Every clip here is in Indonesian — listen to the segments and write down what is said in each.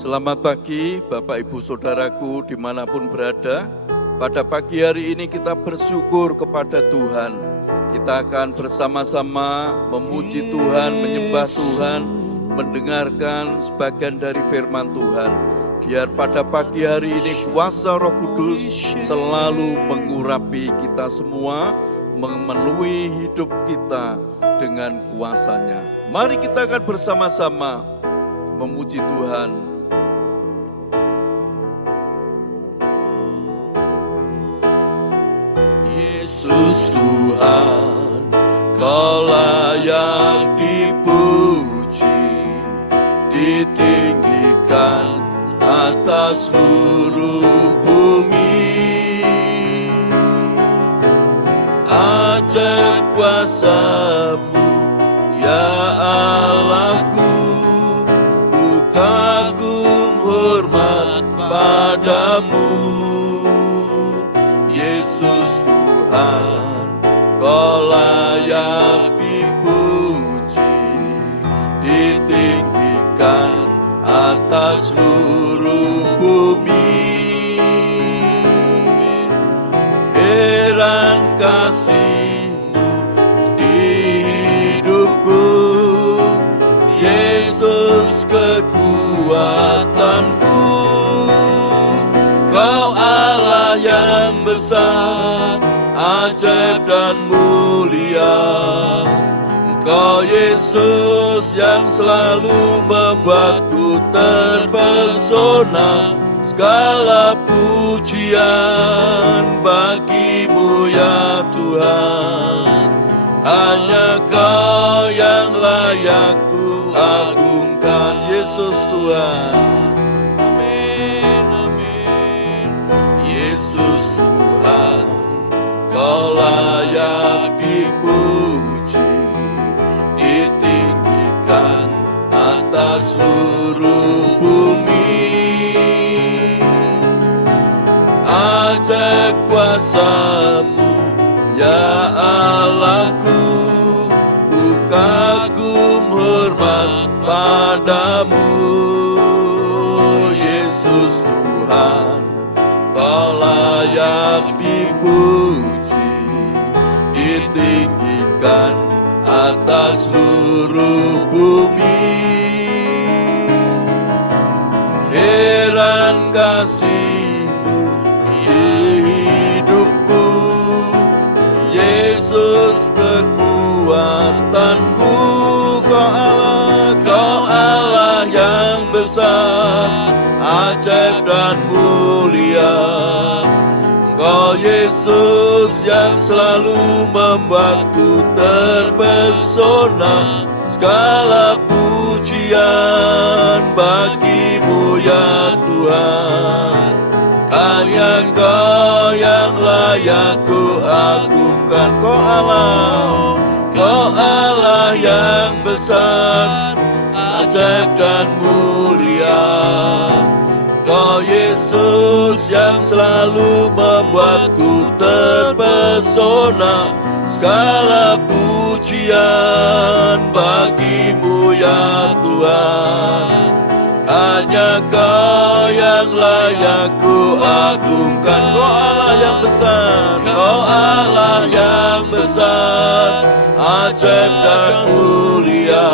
Selamat pagi Bapak Ibu Saudaraku dimanapun berada. Pada pagi hari ini kita bersyukur kepada Tuhan. Kita akan bersama-sama memuji Tuhan, menyembah Tuhan, mendengarkan sebagian dari firman Tuhan. Biar pada pagi hari ini kuasa Roh Kudus selalu mengurapi kita semua, memenuhi hidup kita dengan kuasa-Nya. Mari kita akan bersama-sama memuji Tuhan. Yesus Tuhan, Kau layak dipuji, ditinggikan atas seluruh bumi. Ajaib kuasa-Mu, ya Allahku, ku kagum hormat padamu. Yesus Tuhan, Kau layak dipuji, ditinggikan atas seluruh bumi. Heran kasih-Mu di hidupku, Yesus kekuatanku. Kau Allah yang besar, ajaib dan mulia. Engkau Yesus yang selalu membuatku terpesona. Segala pujian bagi-Mu ya Tuhan. Hanya Kau yang layak ku agungkan, Yesus Tuhan. Amin, amin. Yesus Tuhan, Kau layak dipuji, ditinggikan atas seluruh bumi. Ajaib kuasa-Mu, ya Allahku, ku kagum hormat padamu. Yesus Tuhan, Kau layak dipuji, ditinggikan atas seluruh bumi. Heran kasih-Mu di hidupku, Yesus kekuatanku. Kau Allah yang besar, ajaib dan mulia. Engkau Yesus yang selalu membuatku terpesona. Segala pujian bagi-Mu ya Tuhan. Hanya Kau yang layak ku agungkan. Kau Allah yang besar, ajaib dan mulia. Kau Yesus yang selalu membuatku terpesona. Segala pujian bagi-Mu ya Tuhan. Hanya Kau yang layak ku agungkan. Kau Allah yang besar, Kau Allah yang besar, ajaib dan mulia.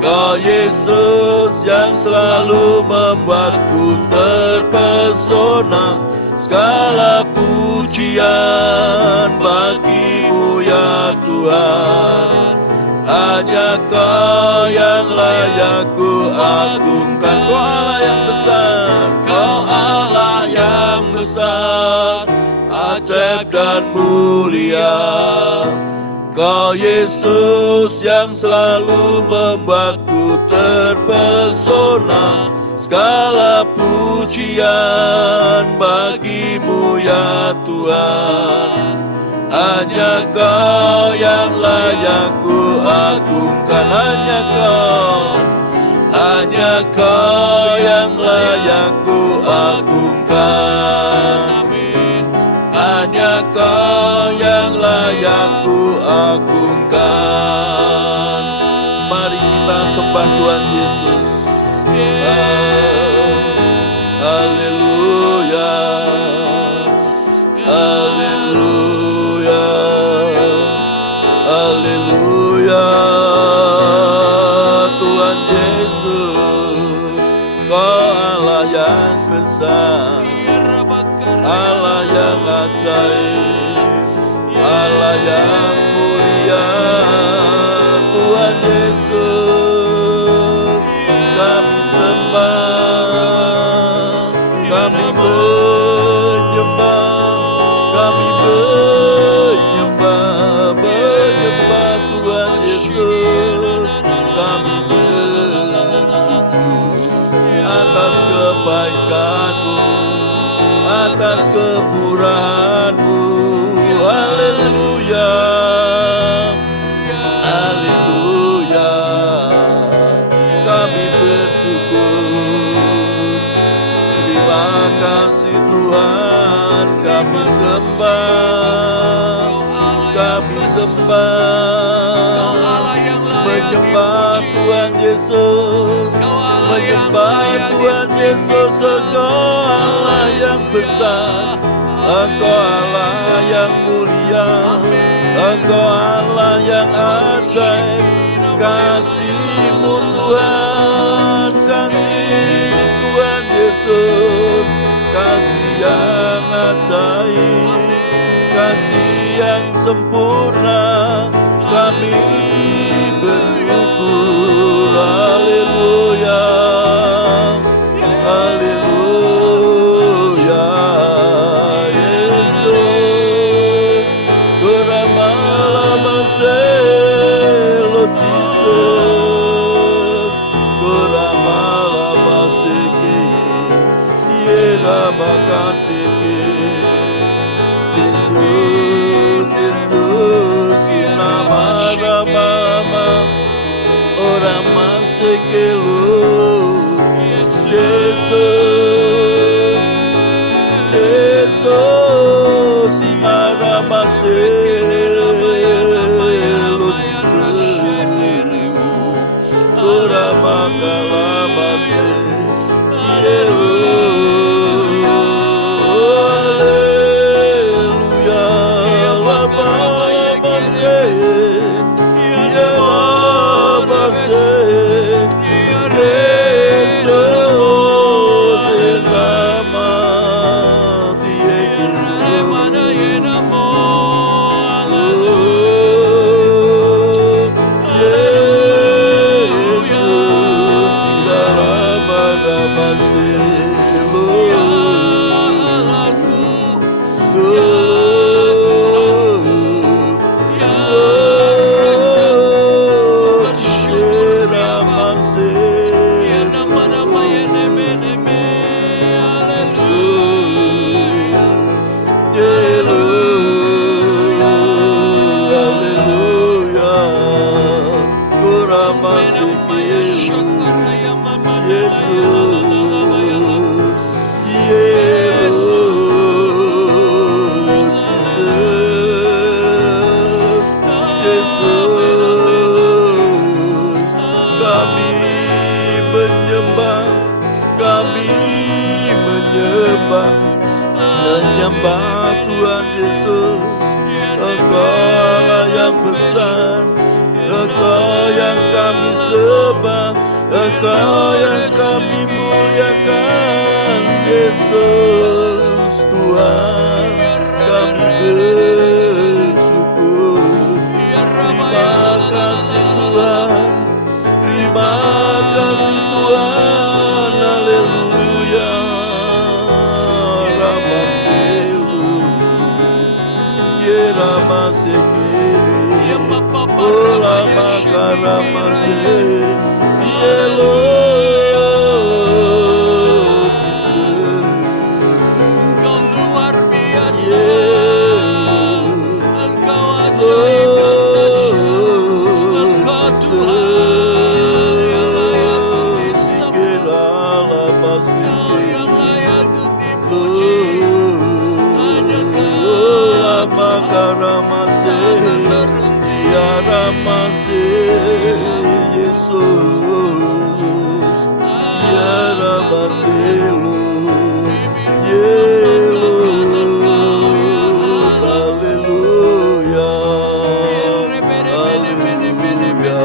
Kau Yesus yang selalu membuatku terpesona. Segala pujian bagi-Mu ya Tuhan. Hanya Kau yang layak ku agungkan. Kau Allah yang besar, Kau Allah yang besar, ajaib dan mulia. Kau Yesus yang selalu membuatku terpesona. Segala pujian bagi-Mu ya Tuhan. Hanya Kau yang layak ku agungkan. Hanya Kau yang layak ku agungkan. Amin. Hanya Kau yang layak ku agungkan. Mari kita sembah Tuhan Yesus. Haleluya, haleluya, haleluya. Tuhan Yesus, Kau Allah yang besar, Allah yang ajaib, Allah yang mulia. Tuhan Yesus, kami sembah, kami menyembah, kami menyembah Tuhan Yesus. Kami bersyukur atas kebaikan-Mu, atas kemurahan-Mu. Haleluya, haleluya. Kami bersyukur. Terima kasih Tuhan, kami sembah, kami sembah, menyembah Tuhan Yesus, menyembah Tuhan Yesus. Engkau Allah yang besar, Engkau Allah yang mulia, Engkau Allah yang ajaib. Kasih-Mu Tuhan, kasih Tuhan Yesus, kasih yang ajaib, kasih yang sempurna. Kami bersyukur. Haleluya, haleluya. Yesus, Goramalabaselo Jesus, Goramalabaseki, Yerabakaseki. Yesus, Yesus, nama Rama, orang masekelu. Yesus, Yesus, nama masekelu. Jesus, orang makalabase. Menyembah Tuhan Yesus. Engkau yang besar, Engkau yang kami sembah, Engkau yang kami muliakan. Yesus Tuhan, kami bersyukur. Terima kasih Tuhan, terima kasih Tuhan. Haleluya. Ramaseki, Ola Makaramase, Yelo, Jesus. Engkau luar biasa, Engkau ajaib dan dahsyat, Engkau Tuhan yang layak untuk disembah, Engkau yang layak untuk dipuji. Makaramase, Yaramase, Yesus. Selu, Yelu, Haleluya, Haleluya,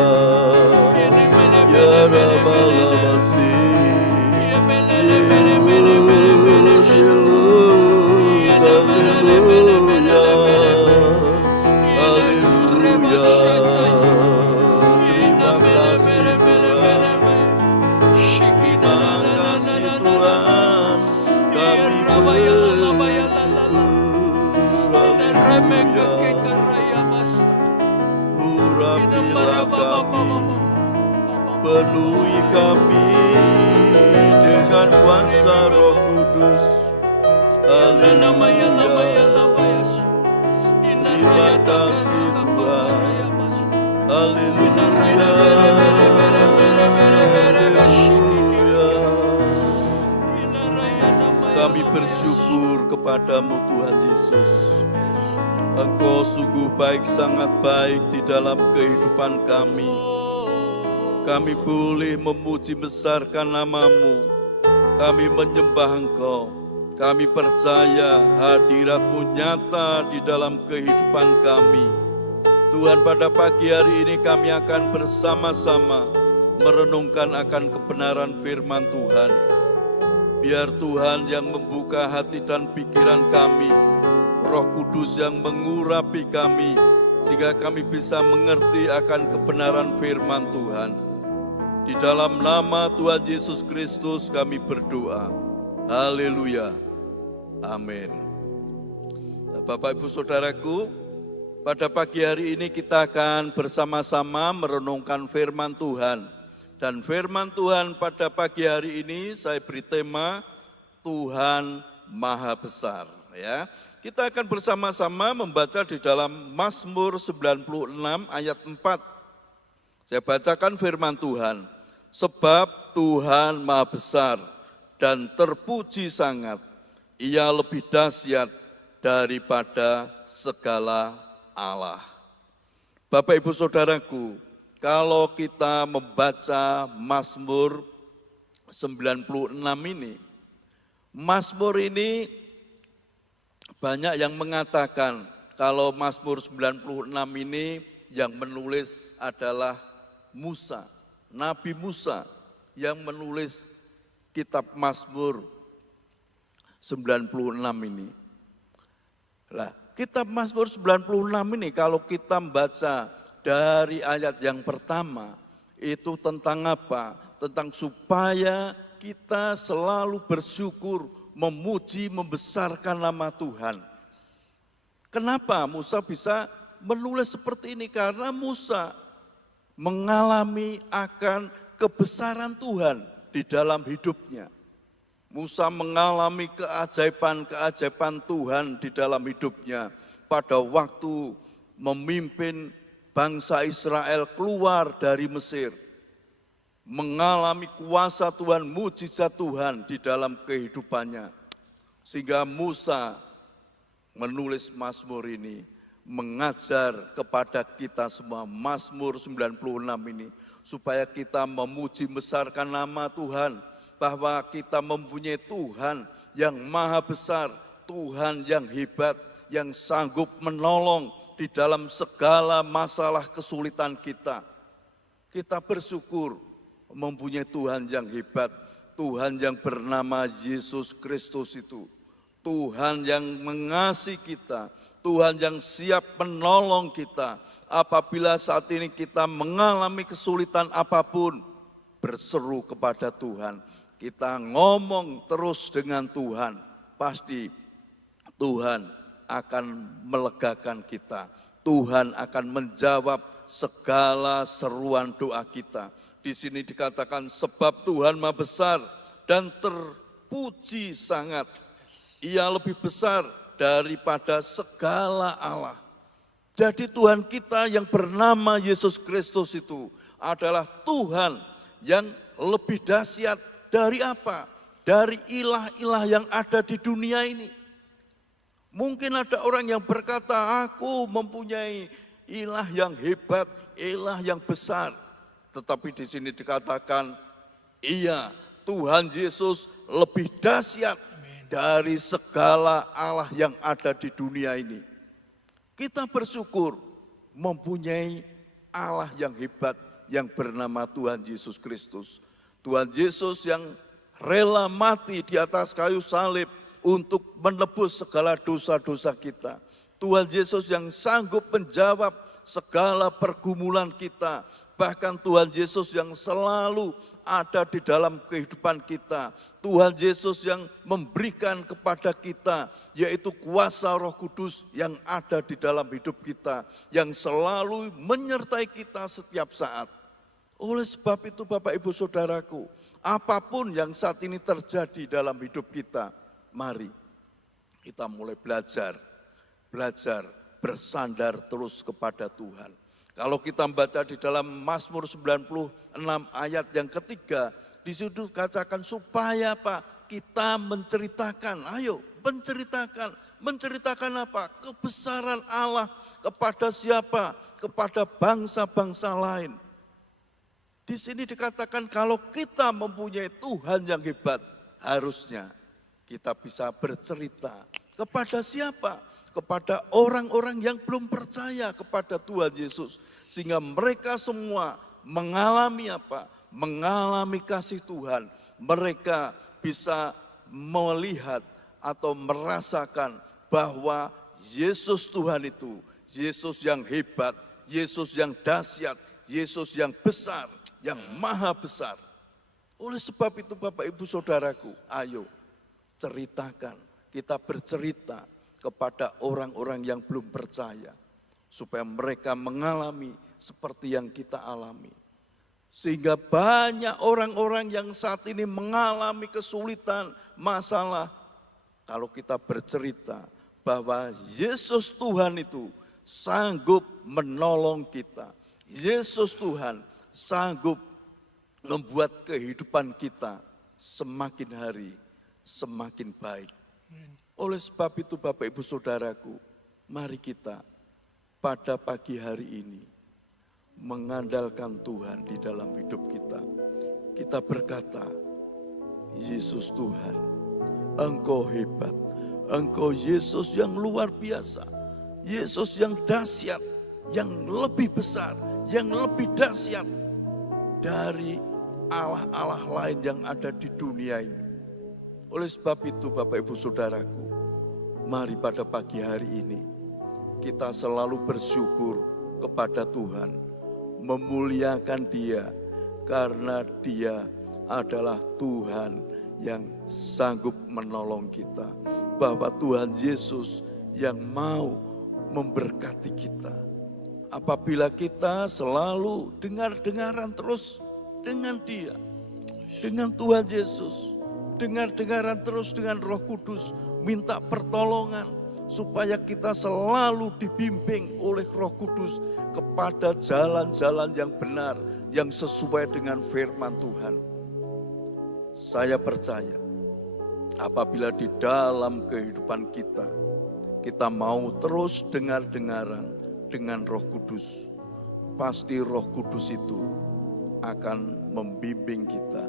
Ya Rabbalabasi, Yelu, Yelu, Haleluya, Haleluya. Terima kasih Tuhan, terima kasih Tuhan, kami bersyukur. Haleluya. Urapilah kami, penuhi kami dengan kuasa Roh Kudus. Haleluya. Terima kasih Tuhan. Haleluya. Haleluya. Kami bersyukur kepadamu Tuhan Yesus. Engkau sungguh baik, sangat baik di dalam kehidupan kami. Kami boleh memuji besarkan namamu. Kami menyembah Engkau. Kami percaya hadirat-Mu nyata di dalam kehidupan kami. Tuhan, pada pagi hari ini kami akan bersama-sama merenungkan akan kebenaran firman Tuhan. Biar Tuhan yang membuka hati dan pikiran kami, Roh Kudus yang mengurapi kami, sehingga kami bisa mengerti akan kebenaran firman Tuhan. Di dalam nama Tuhan Yesus Kristus kami berdoa. Haleluya. Amin. Bapak Ibu Saudaraku, pada pagi hari ini kita akan bersama-sama merenungkan firman Tuhan. Dan firman Tuhan pada pagi hari ini saya beri tema Tuhan Maha Besar. Ya, kita akan bersama-sama membaca di dalam Mazmur 96 ayat 4. Saya bacakan firman Tuhan. Sebab Tuhan Maha Besar dan terpuji sangat, Ia lebih dahsyat daripada segala Allah. Bapak Ibu Saudaraku, kalau kita membaca Mazmur 96 ini, Mazmur ini banyak yang mengatakan kalau Mazmur 96 ini yang menulis adalah Musa, Nabi Musa yang menulis kitab Mazmur 96 ini. Lah, kitab Mazmur 96 ini kalau kita membaca dari ayat yang pertama, itu tentang apa? Tentang supaya kita selalu bersyukur, memuji, membesarkan nama Tuhan. Kenapa Musa bisa menulis seperti ini? Karena Musa mengalami akan kebesaran Tuhan di dalam hidupnya. Musa mengalami keajaiban-keajaiban Tuhan di dalam hidupnya pada waktu memimpin bangsa Israel keluar dari Mesir. Mengalami kuasa Tuhan, mujizat Tuhan di dalam kehidupannya. Sehingga Musa menulis Mazmur ini, mengajar kepada kita semua Mazmur 96 ini, supaya kita memuji besarkan nama Tuhan, bahwa kita mempunyai Tuhan yang maha besar, Tuhan yang hebat, yang sanggup menolong di dalam segala masalah kesulitan kita. Kita bersyukur mempunyai Tuhan yang hebat, Tuhan yang bernama Yesus Kristus itu. Tuhan yang mengasihi kita, Tuhan yang siap menolong kita. Apabila saat ini kita mengalami kesulitan apapun, berseru kepada Tuhan. Kita ngomong terus dengan Tuhan, pasti Tuhan akan melegakan kita. Tuhan akan menjawab segala seruan doa kita. Di sini dikatakan sebab Tuhan Maha Besar dan terpuji sangat. Ia lebih besar daripada segala Allah. Jadi Tuhan kita yang bernama Yesus Kristus itu adalah Tuhan yang lebih dahsyat dari apa? Dari ilah-ilah yang ada di dunia ini. Mungkin ada orang yang berkata, aku mempunyai ilah yang hebat, ilah yang besar. Tetapi di sini dikatakan, ia Tuhan Yesus lebih dahsyat dari segala Allah yang ada di dunia ini. Kita bersyukur mempunyai Allah yang hebat yang bernama Tuhan Yesus Kristus. Tuhan Yesus yang rela mati di atas kayu salib untuk menebus segala dosa-dosa kita. Tuhan Yesus yang sanggup menjawab segala pergumulan kita. Bahkan Tuhan Yesus yang selalu ada di dalam kehidupan kita. Tuhan Yesus yang memberikan kepada kita, yaitu kuasa Roh Kudus yang ada di dalam hidup kita, yang selalu menyertai kita setiap saat. Oleh sebab itu Bapak Ibu Saudaraku, apapun yang saat ini terjadi dalam hidup kita, mari kita mulai belajar bersandar terus kepada Tuhan. Kalau kita membaca di dalam Mazmur 96 ayat yang ketiga, di situ katakan supaya apa? Kita menceritakan, ayo menceritakan apa? Kebesaran Allah kepada siapa? Kepada bangsa-bangsa lain. Di sini dikatakan kalau kita mempunyai Tuhan yang hebat, harusnya kita bisa bercerita. Kepada siapa? Kepada orang-orang yang belum percaya kepada Tuhan Yesus. Sehingga mereka semua mengalami apa? Mengalami kasih Tuhan. Mereka bisa melihat atau merasakan bahwa Yesus Tuhan itu, Yesus yang hebat, Yesus yang dahsyat, Yesus yang besar, yang maha besar. Oleh sebab itu Bapak Ibu Saudaraku, ayo ceritakan, kita bercerita kepada orang-orang yang belum percaya, supaya mereka mengalami seperti yang kita alami. Sehingga banyak orang-orang yang saat ini mengalami kesulitan, masalah. Kalau kita bercerita bahwa Yesus Tuhan itu sanggup menolong kita. Yesus Tuhan sanggup membuat kehidupan kita semakin hari semakin baik. Oleh sebab itu Bapak Ibu Saudaraku, mari kita pada pagi hari ini mengandalkan Tuhan di dalam hidup kita. Kita berkata, Yesus Tuhan, Engkau hebat, Engkau Yesus yang luar biasa, Yesus yang dahsyat, yang lebih besar, yang lebih dahsyat dari Allah-Allah lain yang ada di dunia ini. Oleh sebab itu Bapak Ibu Saudaraku, mari pada pagi hari ini kita selalu bersyukur kepada Tuhan, memuliakan Dia karena Dia adalah Tuhan yang sanggup menolong kita. Bahwa Tuhan Yesus yang mau memberkati kita. Apabila kita selalu dengar-dengaran terus dengan Dia, dengan Tuhan Yesus, dengar-dengaran terus dengan Roh Kudus, minta pertolongan supaya kita selalu dibimbing oleh Roh Kudus kepada jalan-jalan yang benar, yang sesuai dengan firman Tuhan. Saya percaya apabila di dalam kehidupan kita, kita mau terus dengar-dengaran dengan Roh Kudus, pasti Roh Kudus itu akan membimbing kita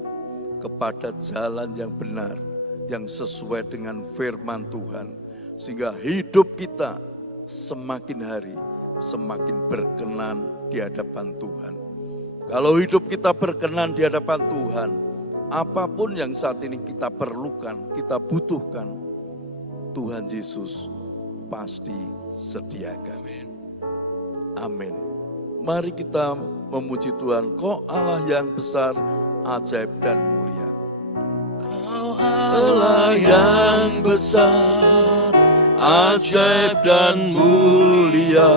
kepada jalan yang benar, yang sesuai dengan firman Tuhan. Sehingga hidup kita semakin hari semakin berkenan di hadapan Tuhan. Kalau hidup kita berkenan di hadapan Tuhan, apapun yang saat ini kita perlukan, kita butuhkan, Tuhan Yesus pasti sediakan. Amin. Mari kita memuji Tuhan. Kau Allah yang besar, ajaib dan mulia. Kau Allah yang besar, ajaib dan mulia.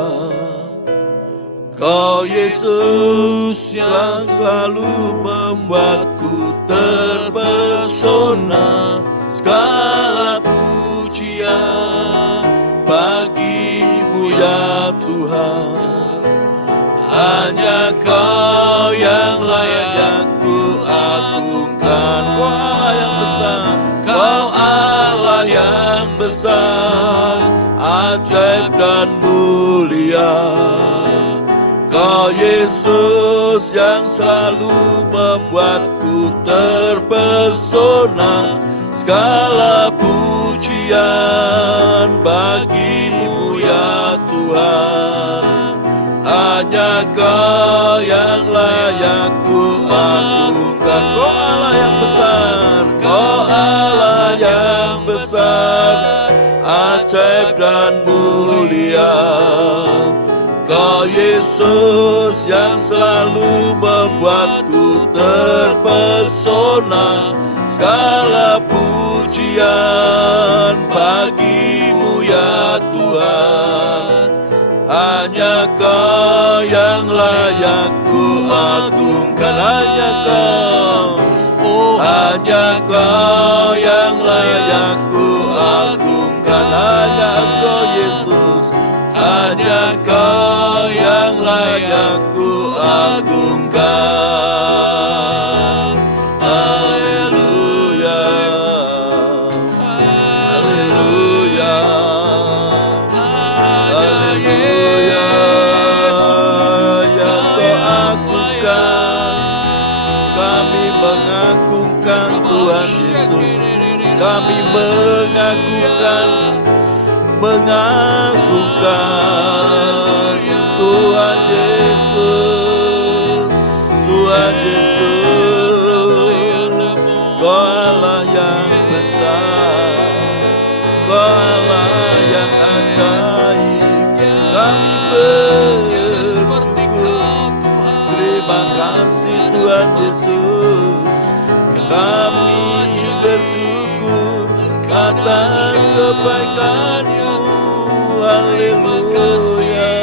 Kau Yesus yang selalu membuatku terpesona. Segala pujian bagimu ya Tuhan. Hanya Kau yang layak ku agungkan. Kau Allah yang besar, ajaib dan mulia. Kau Yesus yang selalu membuatku terpesona. Segala pujian bagimu ya Tuhan. Hanya Kau yang layak ku agungkan. Kau Allah yang besar, Kau Allah yang besar, ajaib dan mulia. Kau Yesus yang selalu membuatku terpesona. Segala pujian bagimu ya Tuhan. Hanya Kau yang layak ku agungkan. Hanya Kau, oh hanya Kau yang layak ku agungkan. Hanya Engkau Yesus, hanya Kau yang layak ku agungkan. Haleluya, haleluya, haleluya. Yang Kau agungkan, kami mengagungkan Tuhan Yesus. Kami mengagungkan Tuhan Yesus, Tuhan Yesus. Kau Allah yang besar, Kau Allah yang ajaib. Kami bersyukur, terima kasih Tuhan Yesus. Kami bersyukur atas kebaikan-Mu. Haleluya.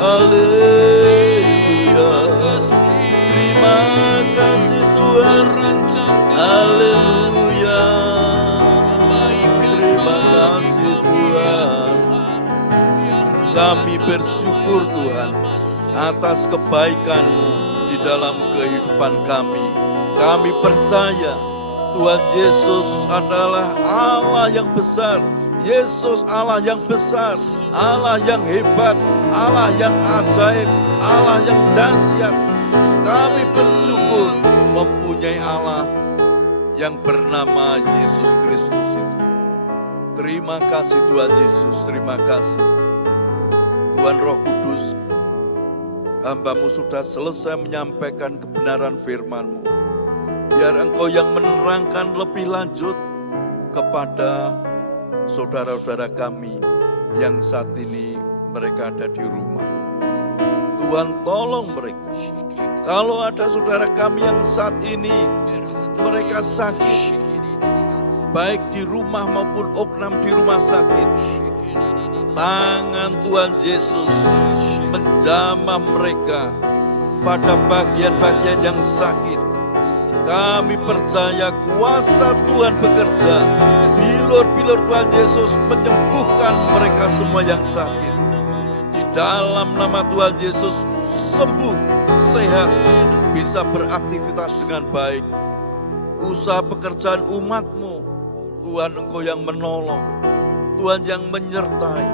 Haleluya. Terima kasih Tuhan. Haleluya. Terima kasih Tuhan. Kami bersyukur Tuhan atas kebaikan-Mu di dalam kehidupan kami. Kami percaya Tuhan Yesus adalah Allah yang besar. Yesus Allah yang besar, Allah yang hebat, Allah yang ajaib, Allah yang dahsyat. Kami bersyukur mempunyai Allah yang bernama Yesus Kristus itu. Terima kasih Tuhan Yesus, terima kasih. Tuhan Roh Kudus, hamba-Mu sudah selesai menyampaikan kebenaran firman-Mu. Biar Engkau yang menerangkan lebih lanjut kepada saudara-saudara kami yang saat ini mereka ada di rumah. Tuhan tolong mereka. Kalau ada saudara kami yang saat ini mereka sakit, baik di rumah maupun oknam di rumah sakit, tangan Tuhan Yesus menjamah mereka pada bagian-bagian yang sakit. Kami percaya kuasa Tuhan bekerja. Bilur-bilur Tuhan Yesus menyembuhkan mereka semua yang sakit. Di dalam nama Tuhan Yesus sembuh, sehat, bisa beraktivitas dengan baik. Usaha pekerjaan umat-Mu, Tuhan Engkau yang menolong, Tuhan yang menyertai,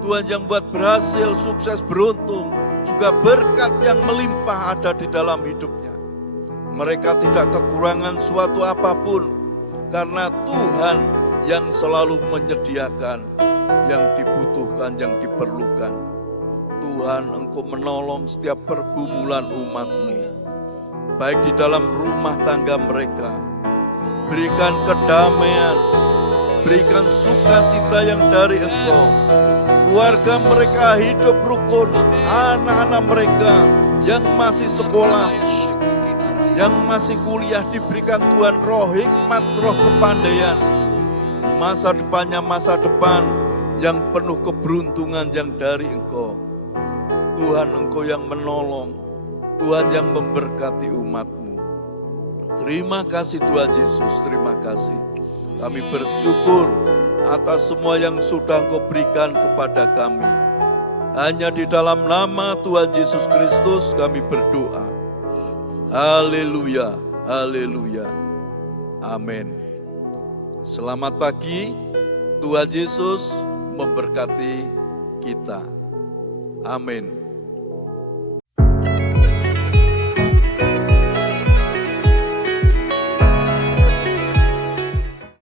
Tuhan yang buat berhasil, sukses, beruntung. Juga berkat yang melimpah ada di dalam hidupnya. Mereka tidak kekurangan suatu apapun, karena Tuhan yang selalu menyediakan yang dibutuhkan, yang diperlukan. Tuhan Engkau menolong setiap pergumulan umat-Mu, baik di dalam rumah tangga mereka. Berikan kedamaian, berikan sukacita yang dari Engkau. Keluarga mereka hidup rukun, anak-anak mereka yang masih sekolah, yang masih kuliah diberikan Tuhan roh hikmat, roh kepandaian. Masa depannya masa depan yang penuh keberuntungan yang dari Engkau. Tuhan Engkau yang menolong, Tuhan yang memberkati umat-Mu. Terima kasih Tuhan Yesus, terima kasih. Kami bersyukur atas semua yang sudah Engkau berikan kepada kami. Hanya di dalam nama Tuhan Yesus Kristus kami berdoa. Haleluya, haleluya, amin. Selamat pagi, Tuhan Yesus memberkati kita. Amin.